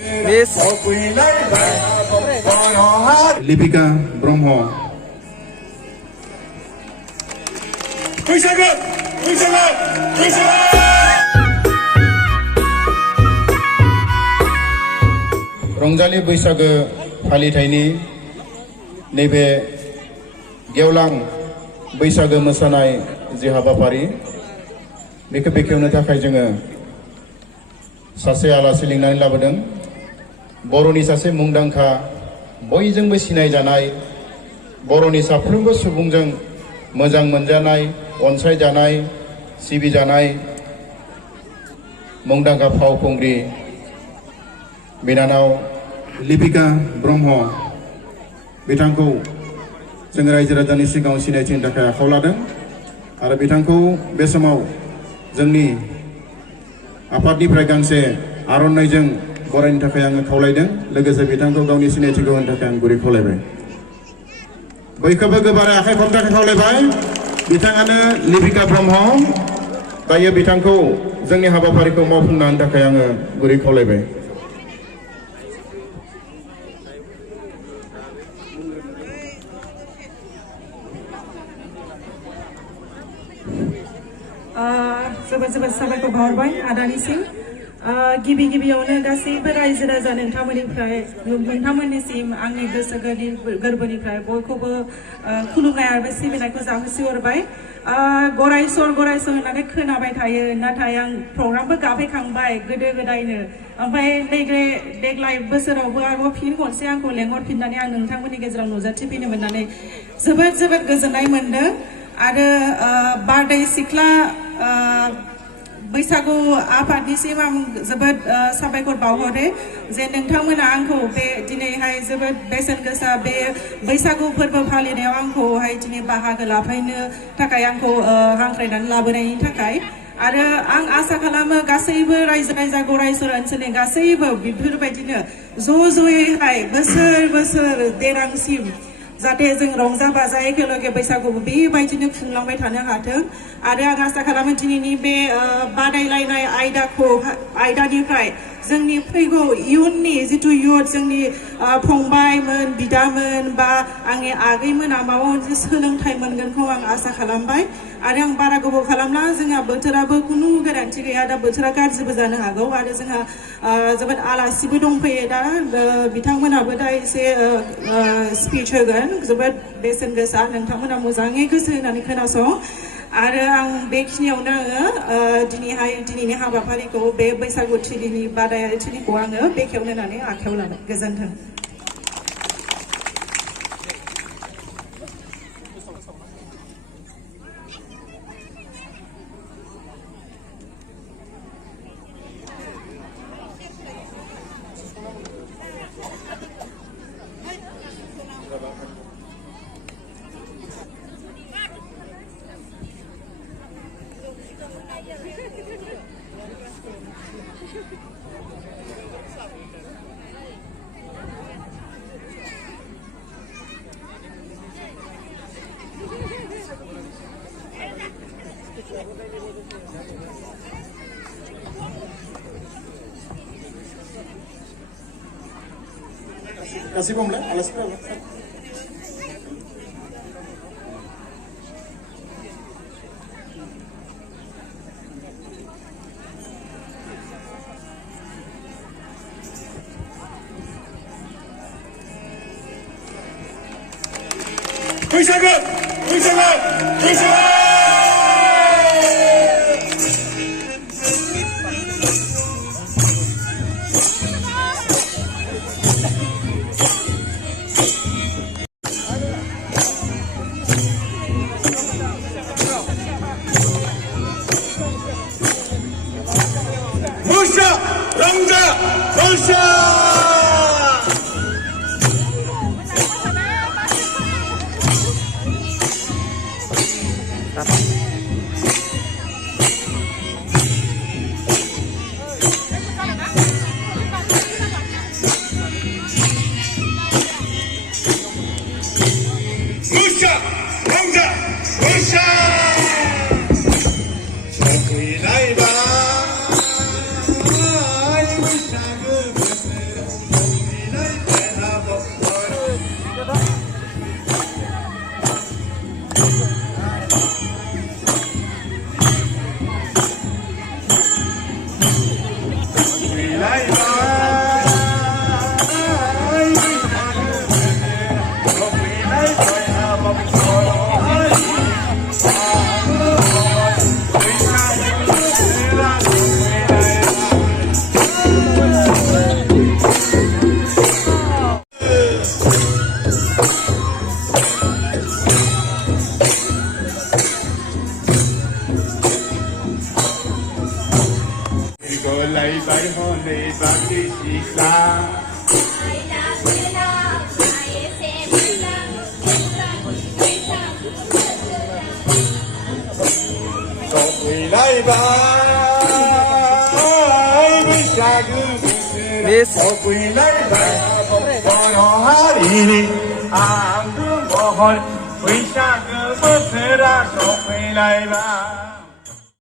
Miss Lipika Brahma. Bwisagu! Bwisagu! Bwisagu! रंजालि बैसागो फालिथायनि नैबे गेवलां बैसागो मोसानाय जि हाबाफारि बेखौ बेखेवनो थाखाय जोङो सासे आलासि लिंनानै लाबोदों। बर'नि सासे मुंदांखा बयजोंबो सिनायजानाय बर'नि साफ्रोमबो सुबुंजों मोजां मोनजानाय अनसायजानाय सिबिजानाय मुंदांखा फावखुंग्रि बिनानाव लिपिका ब्रह्म बिथांखौ जों रायजो राजानि सिगाङाव सिनायथिनो थाखाय आखायाव लादों आरो बिथांखौ बे समाव जोंनि आफादनिफ्राय गांसे आर'नाइजों बरायनो थाखाय आङो खावलायदों। लोगोसे बिथांखौ गावनि सिनायथिखौ होनो थाखाय आं गुरै खावलायबाय। बयखौबो गोबारै आखाइ खबनो थाखाय खावलायबाय। बिथाङानो लिपिका ब्रह्म। दायो बिथांखौ जोंनि हाबाफारिखौ मावफुंनो होनो थाखाय आङो गुरै खावलायबाय। जोबोद साबायखर बावहरबाय आदानिसिम। गिबि गिबियावनो गासैबो रायजो राजा नोंथांमोननिसिम आंनि गोसो गोरबोनिफ्राय बयखौबो खुलुमनाय आरो सिबिनायखौ जाहोसिहरबाय। गरायसर होननानै खोनाबाय थायो, नाथाय आं प्रग्रामबो गाफैखांबाय गोदो गोदायनो। ओमफ्राय देग्लाय बोसोरावबो आरोबाव फिन खनसे आंखौ लेंहरफिननानै आं नोंथांमोननि गेजेराव नुजाथिफैनो मोननानै जोबोद गोजोननाय मोनदों। आरो बारदै सिख्ला बैसागु आफादनिसिम आं जोबोद साबायखर बावहरो जे नोंथांमोना आंखौ बे दिनैहाय जोबोद बेसेन गोसा बे बैसागु फोरबो फालिनायाव आंखौहाय दिनै बाहागो लाफैनो थाखाय आंखौ हांख्रायनानै लाबोनायनि थाखाय। आरो आं आसा खालामो गासैबो रायजो राजा गरायसर ओनसोलनि गासैबो बेफोरबायदिनो ज'यैहाय बोसोर देनांसिम जाहाथे जों रंजा बाजा एखेलगे बैसागु बेबायदिनो खुंलांबाय थानो हाथों। आरो आं आसा खालामो दिनैनि बे बादायलायनाय आयदानिफ्राय जोंनि फैगौ इयुननि जिथु युथ जोंनि फंबायमोन बिदामोन बा आंनि आगैमोना माबा मोनसे सोलोंथाइ मोनगोनखौ आं आसा खालामबाय। आरो आं बारा गोबाव खालामला, जोंहा बोथोराबो खुनु गोनांथि गैया, दा बोथोरा गाज्रिबो जानो हागौ आरो जोंहा जोबोद आलासिबो दंफैयो दा। बिथांमोनाबो दा एसे स्पिच होगोन जोबोद बेसेन गोसा, नोंथांमोना मोजाङै गोसो होनानै खोनासं। आरो आं बेखिनियावनो दिनैनि हाबाफारिखौ बे बैसागु थिलिनि बादायारि थिलिखौ आङो बेखेवनो होननानै आखायाव लाबाय। गोजोन्थों। Kasih bomlah, alas berapa? Bwisagu! Bwisagu! Bwisagu! Rangga Bangsa. Bangsa, Rangga Bangsa. Sakui lai ba. Miss Wisagu, Wisagu, Wisagu,